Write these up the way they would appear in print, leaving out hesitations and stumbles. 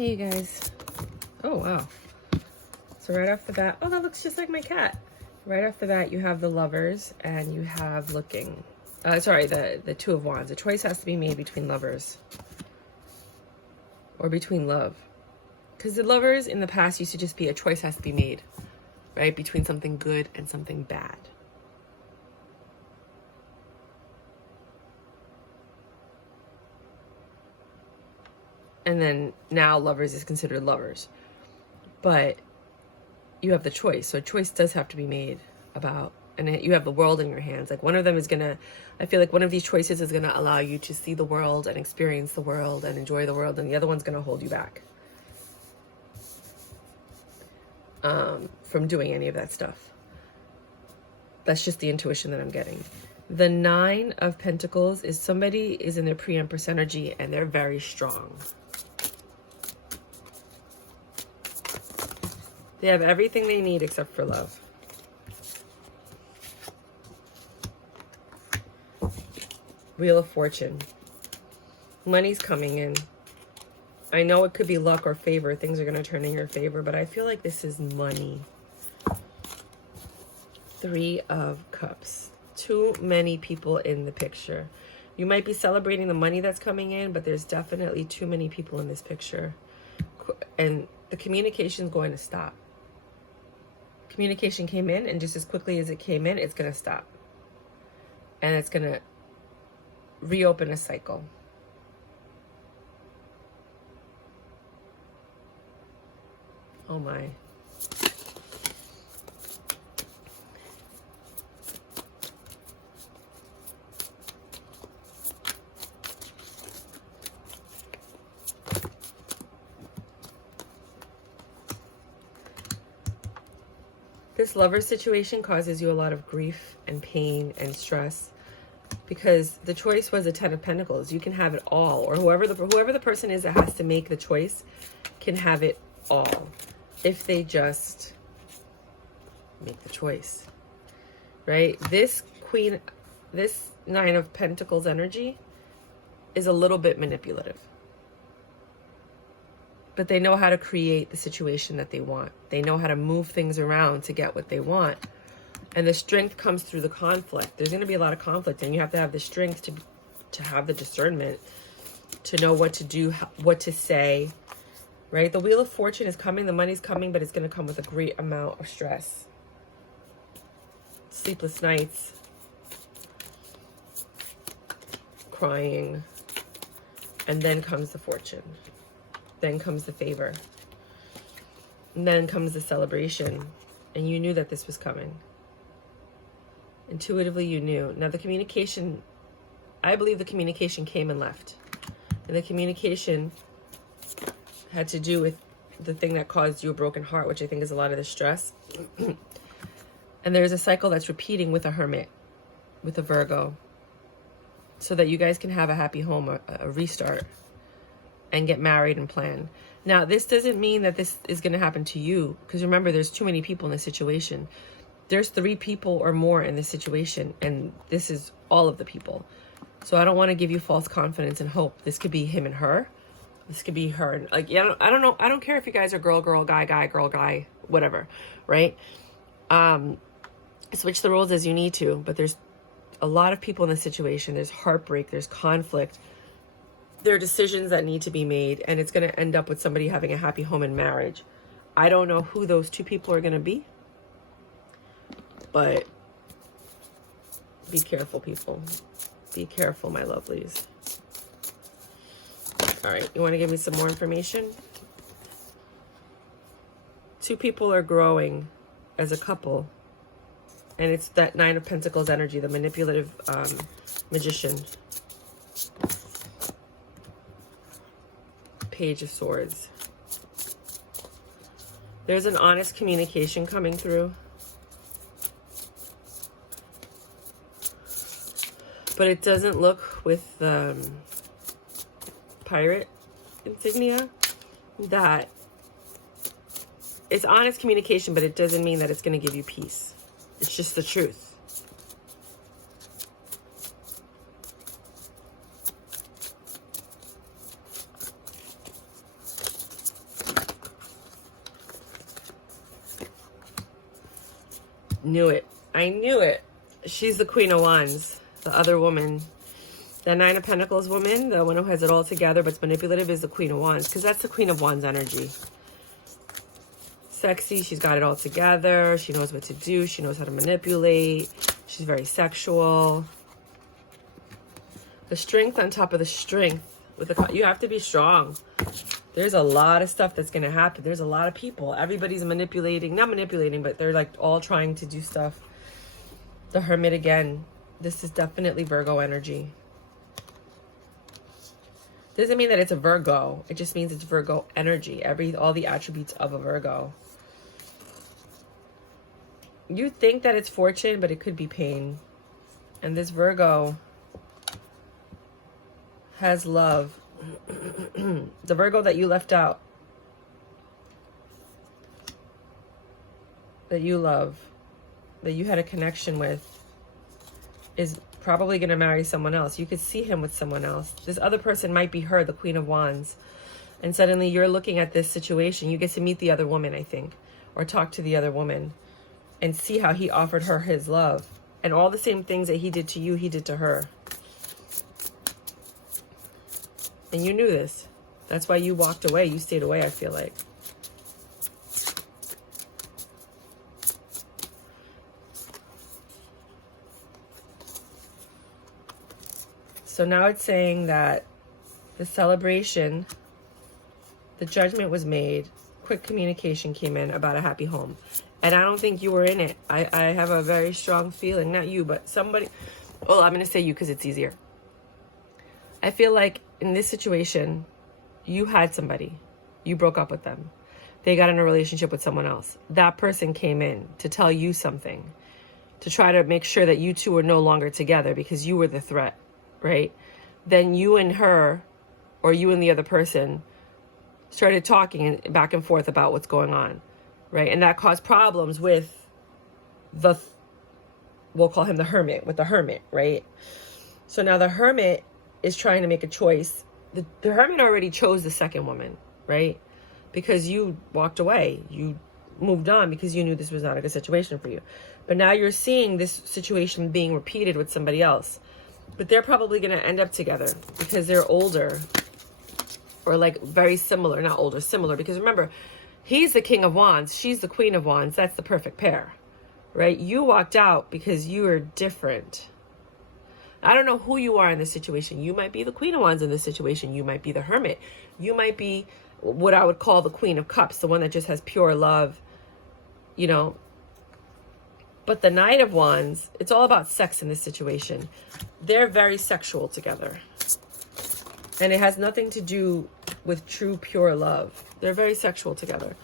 Hey, you guys. Oh, wow. So right off the bat, oh, that looks just like my cat. Right off the bat, you have the Lovers and you have Looking. Sorry, the Two of Wands. A choice has to be made between lovers or between love. Because the Lovers in the past used to just be a choice has to be made, right? Between something good and something bad. And then now Lovers is considered lovers. But you have the choice. So a choice does have to be made about, and you have the world in your hands. Like one of them is going to, I feel like one of these choices is going to allow you to see the world and experience the world and enjoy the world. And the other one's going to hold you back from doing any of that stuff. That's just the intuition that I'm getting. The Nine of Pentacles is somebody is in their pre-Empress energy and they're very strong. They have everything they need except for love. Wheel of Fortune. Money's coming in. I know it could be luck or favor. Things are going to turn in your favor, but I feel like this is money. Three of Cups. Too many people in the picture. You might be celebrating the money that's coming in, but there's definitely too many people in this picture. And the communication is going to stop. Communication came in, and just as quickly as it came in, it's going to stop. And it's going to reopen a cycle. Oh my. This lover situation causes you a lot of grief and pain and stress because the choice was a Ten of Pentacles. You can have it all, or whoever the person is that has to make the choice can have it all if they just make the choice, right? This Nine of Pentacles energy is a little bit manipulative. But they know how to create the situation that they want. They know how to move things around to get what they want. And the strength comes through the conflict. There's going to be a lot of conflict, and you have to have the strength to have the discernment, to know what to do, what to say, right? The Wheel of Fortune is coming, the money's coming, but it's going to come with a great amount of stress. Sleepless nights, crying, and then comes the fortune. Then comes the favor. And then comes the celebration. And you knew that this was coming. Intuitively, you knew. Now, the communication, I believe the communication came and left. And the communication had to do with the thing that caused you a broken heart, which I think is a lot of the stress. And there's a cycle that's repeating with a Hermit, with a Virgo, so that you guys can have a happy home, a restart, and get married and plan. Now, this doesn't mean that this is going to happen to you, because remember, there's too many people in this situation. There's 3 people or more in this situation, and this is all of the people. So I don't want to give you false confidence and hope. This could be him and her. This could be her. And like, yeah, I don't know. I don't care if you guys are girl, guy, girl, guy, whatever, right? Switch the roles as you need to, but there's a lot of people in this situation. There's heartbreak, there's conflict. There are decisions that need to be made, and it's going to end up with somebody having a happy home and marriage. I don't know who those 2 people are going to be, but be careful, people. Be careful, my lovelies. All right, you want to give me some more information? 2 people are growing as a couple, and it's that Nine of Pentacles energy, the manipulative magician. Page of Swords. There's an honest communication coming through. But it doesn't look with the pirate insignia that it's honest communication, but it doesn't mean that it's going to give you peace. It's just the truth. Knew it. I knew it. She's the Queen of Wands, the other woman. The Nine of Pentacles woman, the one who has it all together but's manipulative, is the Queen of Wands, because that's the Queen of Wands energy. Sexy, she's got it all together. She knows what to do. She knows how to manipulate. She's very sexual. The strength on top of the strength. You have to be strong. There's a lot of stuff that's going to happen. There's a lot of people. Everybody's manipulating. Not manipulating, but they're like all trying to do stuff. The Hermit again. This is definitely Virgo energy. Doesn't mean that it's a Virgo. It just means it's Virgo energy. All the attributes of a Virgo. You think that it's fortune, but it could be pain. And this Virgo has love. The Virgo that you left out, that you love, that you had a connection with, is probably going to marry someone else. You could see him with someone else. This other person might be her, the Queen of Wands. And suddenly you're looking at this situation. You get to meet the other woman, I think, or talk to the other woman and see how he offered her his love. And all the same things that he did to you, he did to her. And you knew this. That's why you walked away. You stayed away, I feel like. So now it's saying that the celebration, the judgment was made, quick communication came in about a happy home. And I don't think you were in it. I have a very strong feeling, not you, but somebody. Well, I'm going to say you because it's easier. I feel like in this situation, you had somebody. You broke up with them. They got in a relationship with someone else. That person came in to tell you something, to try to make sure that you two were no longer together because you were the threat, right? Then you and her, or you and the other person, started talking back and forth about what's going on, right? And that caused problems with we'll call him the Hermit, with the Hermit, right? So now the Hermit is trying to make a choice. The Hermit already chose the second woman, right? Because you walked away. You moved on because you knew this was not a good situation for you. But now you're seeing this situation being repeated with somebody else. But they're probably going to end up together because they're older, or like very similar. Not older, similar. Because remember, he's the King of Wands. She's the Queen of Wands. That's the perfect pair, right? You walked out because you are different. I don't know who you are in this situation. You might be the Queen of Wands in this situation. You might be the Hermit. You might be what I would call the Queen of Cups, the one that just has pure love, you know. But the Knight of Wands, it's all about sex in this situation. They're very sexual together. And it has nothing to do with true, pure love. They're very sexual together.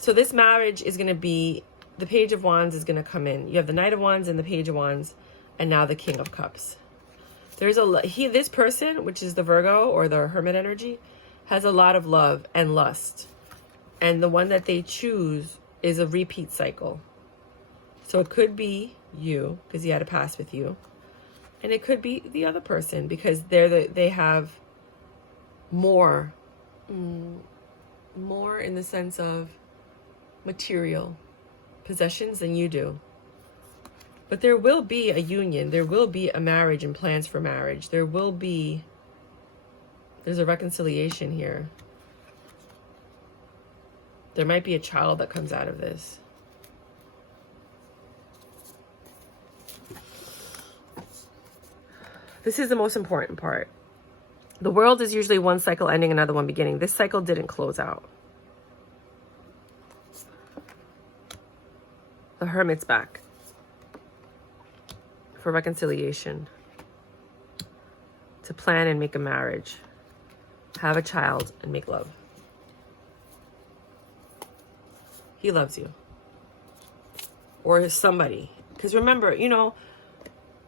So this marriage is going to be, the Page of Wands is going to come in. You have the Knight of Wands and the Page of Wands, and now the King of Cups. There's this person, which is the Virgo or the Hermit energy, has a lot of love and lust. And the one that they choose is a repeat cycle. So it could be you, because he had a past with you. And it could be the other person, because they have more in the sense of material possessions than you do. But there will be a union. There will be a marriage and plans for marriage. There's a reconciliation here. There might be a child that comes out of this. This is the most important part. The world is usually one cycle ending, another one beginning. This cycle didn't close out. The Hermit's back for reconciliation, to plan and make a marriage, have a child and make love. He loves you, or somebody. Because remember, you know,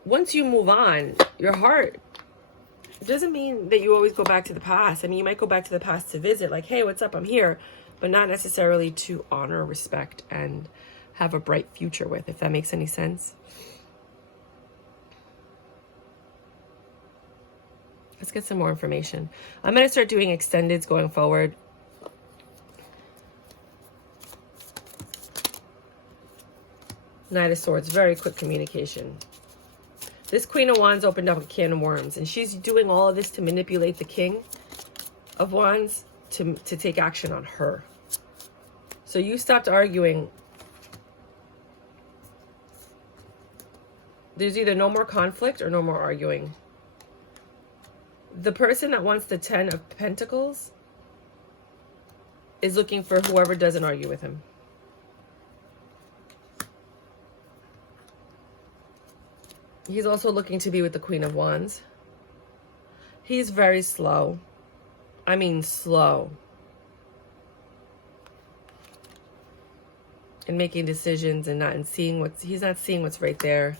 once you move on, your heart, it doesn't mean that you always go back to the past. I mean, you might go back to the past to visit, like, hey, what's up? I'm here, but not necessarily to honor, respect, and have a bright future with, if that makes any sense. Let's get some more information. I'm going to start doing extendeds going forward. Knight of Swords, very quick communication. This Queen of Wands opened up a can of worms, and she's doing all of this to manipulate the King of Wands to take action on her. So you stopped arguing. There's either no more conflict or no more arguing. The person that wants the 10 of Pentacles is looking for whoever doesn't argue with him. He's also looking to be with the Queen of Wands. He's very slow. I mean slow. In making decisions and not in seeing what's, he's not seeing what's right there.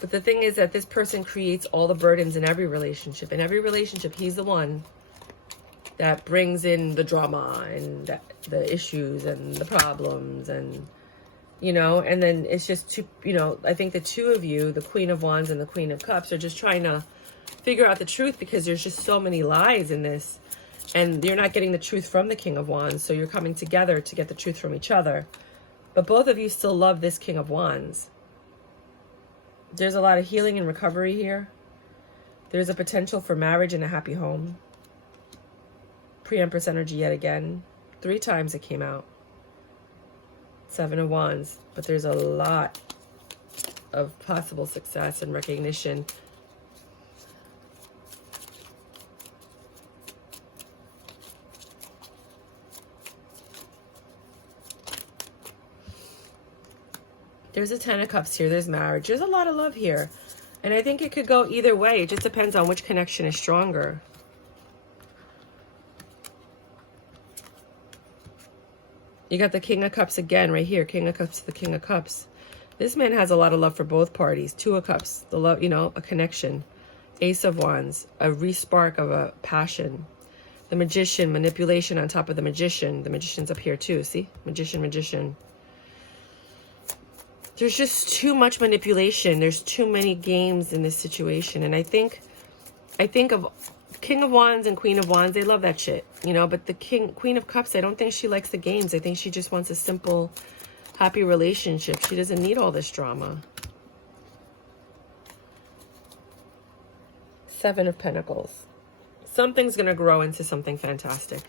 But the thing is that this person creates all the burdens in every relationship. In every relationship, he's the one that brings in the drama and the issues and the problems and, you know, and then it's just two, you know, I think the two of you, the Queen of Wands and the Queen of Cups, are just trying to figure out the truth because there's just so many lies in this. And you're not getting the truth from the King of Wands, so you're coming together to get the truth from each other. But both of you still love this King of Wands. There's a lot of healing and recovery here. There's a potential for marriage and a happy home. Pre-Empress energy yet again. 3 times it came out. 7 of Wands. But there's a lot of possible success and recognition. There's a 10 of Cups here. There's marriage. There's a lot of love here. And I think it could go either way. It just depends on which connection is stronger. You got the King of Cups again right here. King of Cups to the King of Cups. This man has a lot of love for both parties. 2 of Cups. The love, you know, a connection. Ace of Wands. A re-spark of a passion. The Magician. Manipulation on top of the Magician. The Magician's up here too. See? Magician, Magician. There's just too much manipulation. There's too many games in this situation. And I think of King of Wands and Queen of Wands, they love that shit, you know, but the Queen of Cups, I don't think she likes the games. I think she just wants a simple, happy relationship. She doesn't need all this drama. 7 of Pentacles. Something's going to grow into something fantastic.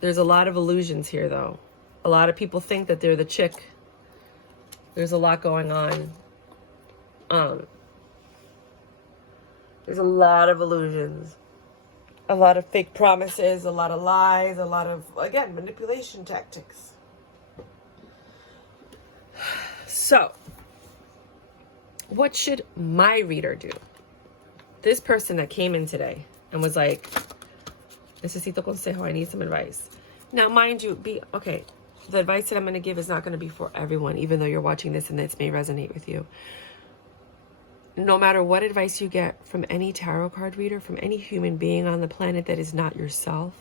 There's a lot of illusions here, though. A lot of people think that they're the chick. There's a lot going on. There's a lot of illusions. A lot of fake promises, a lot of lies, a lot of, again, manipulation tactics. So, what should my reader do? This person that came in today and was like, necesito consejo, I need some advice. Now, mind you, okay, the advice that I'm going to give is not going to be for everyone, even though you're watching this and this may resonate with you. No matter what advice you get from any tarot card reader, from any human being on the planet that is not yourself,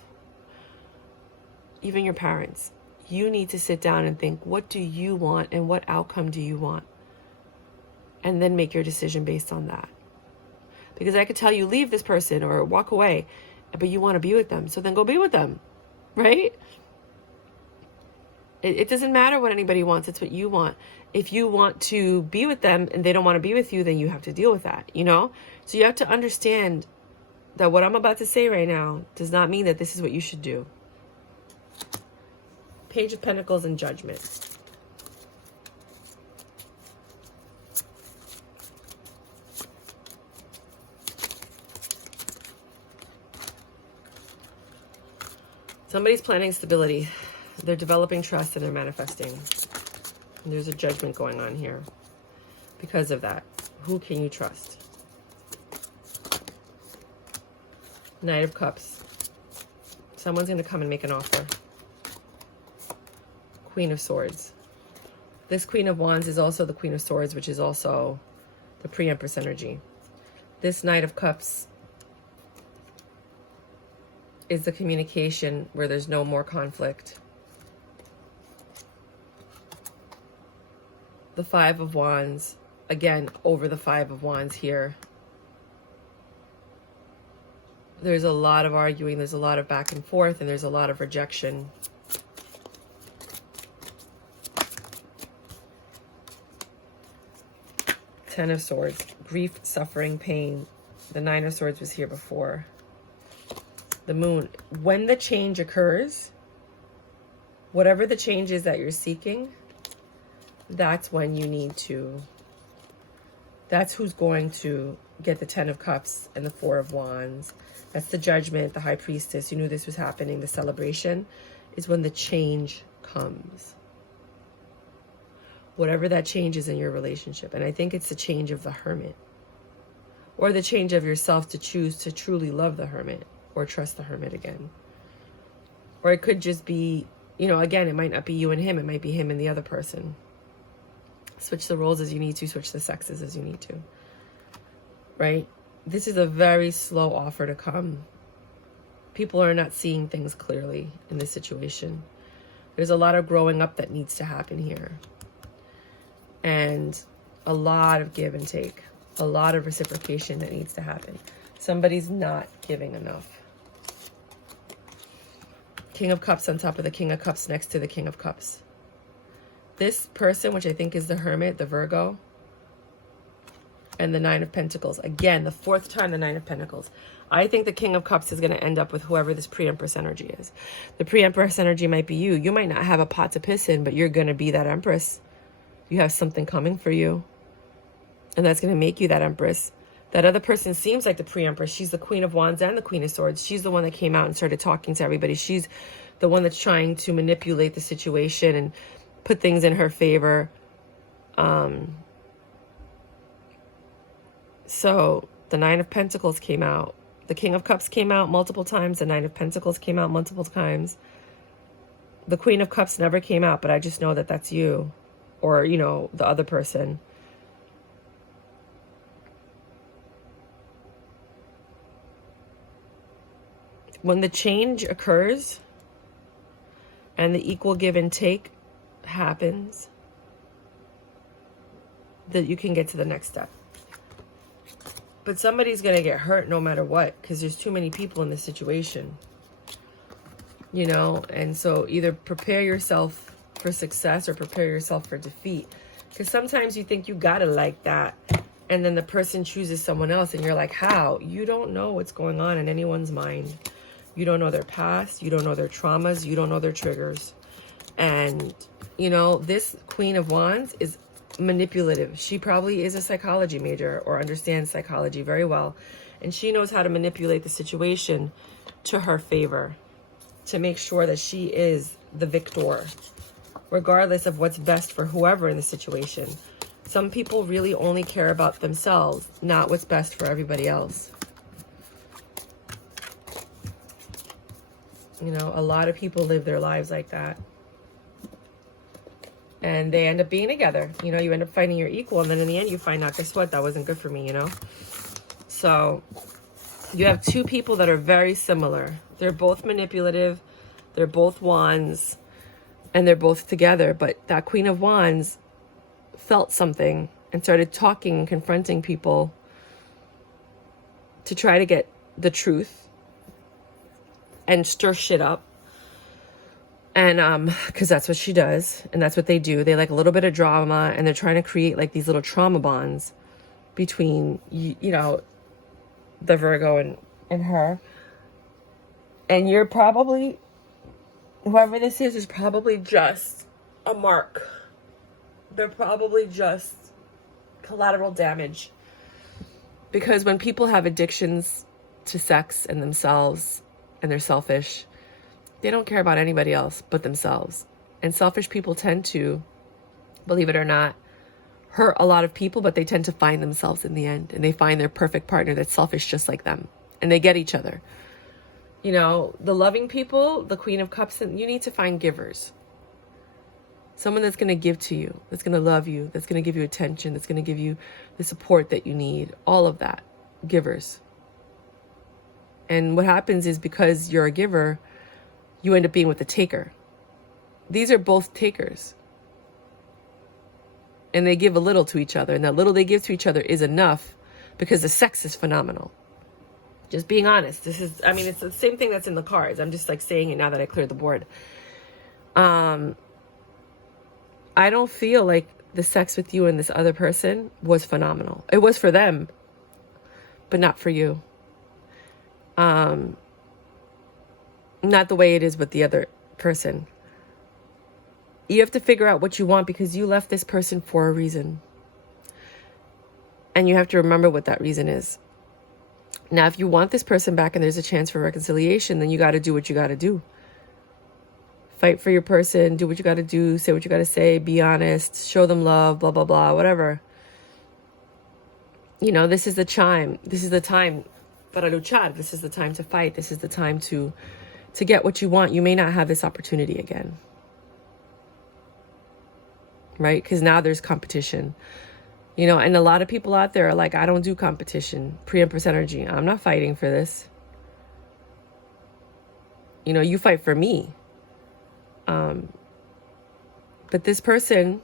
even your parents, you need to sit down and think, what do you want and what outcome do you want? And then make your decision based on that. Because I could tell you, leave this person or walk away, but you want to be with them. So then go be with them, right? It doesn't matter what anybody wants. It's what you want. If you want to be with them and they don't want to be with you, then you have to deal with that, you know? So you have to understand that what I'm about to say right now does not mean that this is what you should do. Page of Pentacles and Judgment. Somebody's planning stability. They're developing trust and they're manifesting. And there's a judgment going on here. Because of that, who can you trust? Knight of Cups. Someone's going to come and make an offer. Queen of Swords. This Queen of Wands is also the Queen of Swords, which is also the pre-Empress energy. This Knight of Cups is the communication where there's no more conflict. The 5 of Wands, again, over the 5 of Wands here. There's a lot of arguing, there's a lot of back and forth, and there's a lot of rejection. Ten of Swords, grief, suffering, pain. The Nine of Swords was here before. The Moon. When the change occurs, whatever the change is that you're seeking, that's when you need to, that's who's going to get the Ten of Cups and the Four of Wands. That's the Judgment, the High Priestess. You knew this was happening. The celebration is when the change comes. Whatever that change is in your relationship. And I think it's the change of the Hermit. Or the change of yourself to choose to truly love the Hermit. Or trust the Hermit again. Or it could just be, you know, again, it might not be you and him. It might be him and the other person. Switch the roles as you need to. Switch the sexes as you need to. Right? This is a very slow offer to come. People are not seeing things clearly in this situation. There's a lot of growing up that needs to happen here. And a lot of give and take. A lot of reciprocation that needs to happen. Somebody's not giving enough. King of Cups on top of the King of Cups next to the King of Cups. This person, which I think is the Hermit, the Virgo, and the Nine of Pentacles. Again, the fourth time the Nine of Pentacles. I think the King of Cups is going to end up with whoever this pre-Empress energy is. The pre-Empress energy might be you. You might not have a pot to piss in, but you're going to be that Empress. You have something coming for you. And that's going to make you that Empress. That other person seems like the pre-Empress. She's the Queen of Wands and the Queen of Swords. She's the one that came out and started talking to everybody. She's the one that's trying to manipulate the situation and put things in her favor. So the Nine of Pentacles came out. The King of Cups came out multiple times. The Nine of Pentacles came out multiple times. The Queen of Cups never came out, but I just know that that's you. Or, you know, the other person. When the change occurs and the equal give and take happens, that you can get to the next step. But somebody's going to get hurt no matter what, because there's too many people in this situation. You know, and so either prepare yourself for success or prepare yourself for defeat. Because sometimes you think you got it like that, and then the person chooses someone else, and you're like, how? You don't know what's going on in anyone's mind. You don't know their past. You don't know their traumas. You don't know their triggers. And, you know, this Queen of Wands is manipulative. She probably is a psychology major or understands psychology very well. And she knows how to manipulate the situation to her favor to make sure that she is the victor, regardless of what's best for whoever in the situation. Some people really only care about themselves, not what's best for everybody else. You know, a lot of people live their lives like that. And they end up being together. You know, you end up finding your equal. And then in the end, you find out, guess what? That wasn't good for me, you know? So you have two people that are very similar. They're both manipulative. They're both wands. And they're both together. But that Queen of Wands felt something and started talking and confronting people to try to get the truth and stir shit up. And because that's what she does, and that's what they do. They like a little bit of drama, and they're trying to create like these little trauma bonds between you know, the Virgo and her. And you're probably, whoever this is probably just a mark. They're probably just collateral damage. Because when people have addictions to sex and themselves, and they're selfish, they don't care about anybody else but themselves. And selfish people tend to, believe it or not, hurt a lot of people, but they tend to find themselves in the end. And they find their perfect partner that's selfish just like them. And they get each other. You know, the loving people, the Queen of Cups, you need to find givers. Someone that's going to give to you, that's going to love you, that's going to give you attention, that's going to give you the support that you need. All of that. Givers. And what happens is, because you're a giver, you end up being with the taker. These are both takers. And they give a little to each other. And that little they give to each other is enough because the sex is phenomenal. Just being honest. This is, I mean, it's the same thing that's in the cards. I'm just like saying it now that I cleared the board. I don't feel like the sex with you and this other person was phenomenal. It was for them, but not for you. Not the way it is with the other person. You have to figure out what you want, because you left this person for a reason. And you have to remember what that reason is. Now, if you want this person back and there's a chance for reconciliation, then you got to do what you got to do. Fight for your person, do what you got to do, say what you got to say, be honest, show them love, blah, blah, blah, whatever. You know, this is the chime. This is the time para luchar. This is the time to fight. This is the time to get what you want. You may not have this opportunity again. Right? Because now there's competition. You know, and a lot of people out there are like, I don't do competition. Pre-Empress energy. I'm not fighting for this. You know, you fight for me. But this person,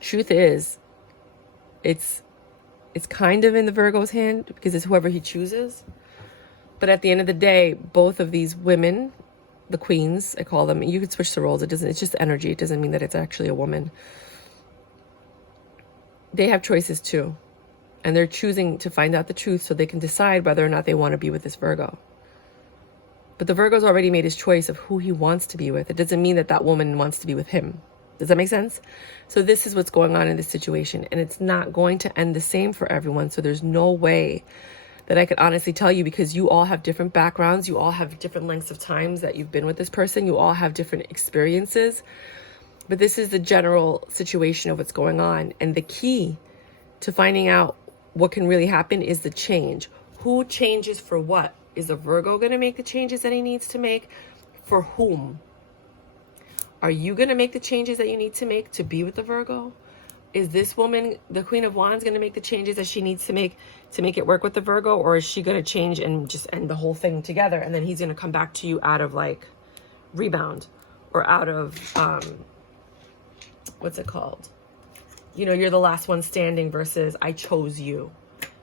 truth is, it's kind of in the Virgo's hand, because it's whoever he chooses. But at the end of the day, both of these women, the queens, I call them, you can switch the roles. It's just energy. It doesn't mean that it's actually a woman. They have choices too. And they're choosing to find out the truth so they can decide whether or not they want to be with this Virgo. But the Virgo's already made his choice of who he wants to be with. It doesn't mean that that woman wants to be with him. Does that make sense? So this is what's going on in this situation. And it's not going to end the same for everyone. So there's no way that I could honestly tell you, because you all have different backgrounds. You all have different lengths of times that you've been with this person. You all have different experiences. But this is the general situation of what's going on. And the key to finding out what can really happen is the change. Who changes for what? Is a Virgo going to make the changes that he needs to make? For whom? Are you going to make the changes that you need to make to be with the Virgo? Is this woman, the Queen of Wands, going to make the changes that she needs to make it work with the Virgo? Or is she going to change and just end the whole thing together? And then he's going to come back to you out of like rebound, or out of, what's it called? You know, you're the last one standing versus I chose you.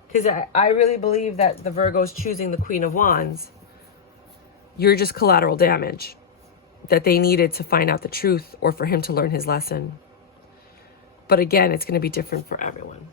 Because I really believe that the Virgo's choosing the Queen of Wands. You're just collateral damage that they needed to find out the truth, or for him to learn his lesson. But again, it's going to be different for everyone.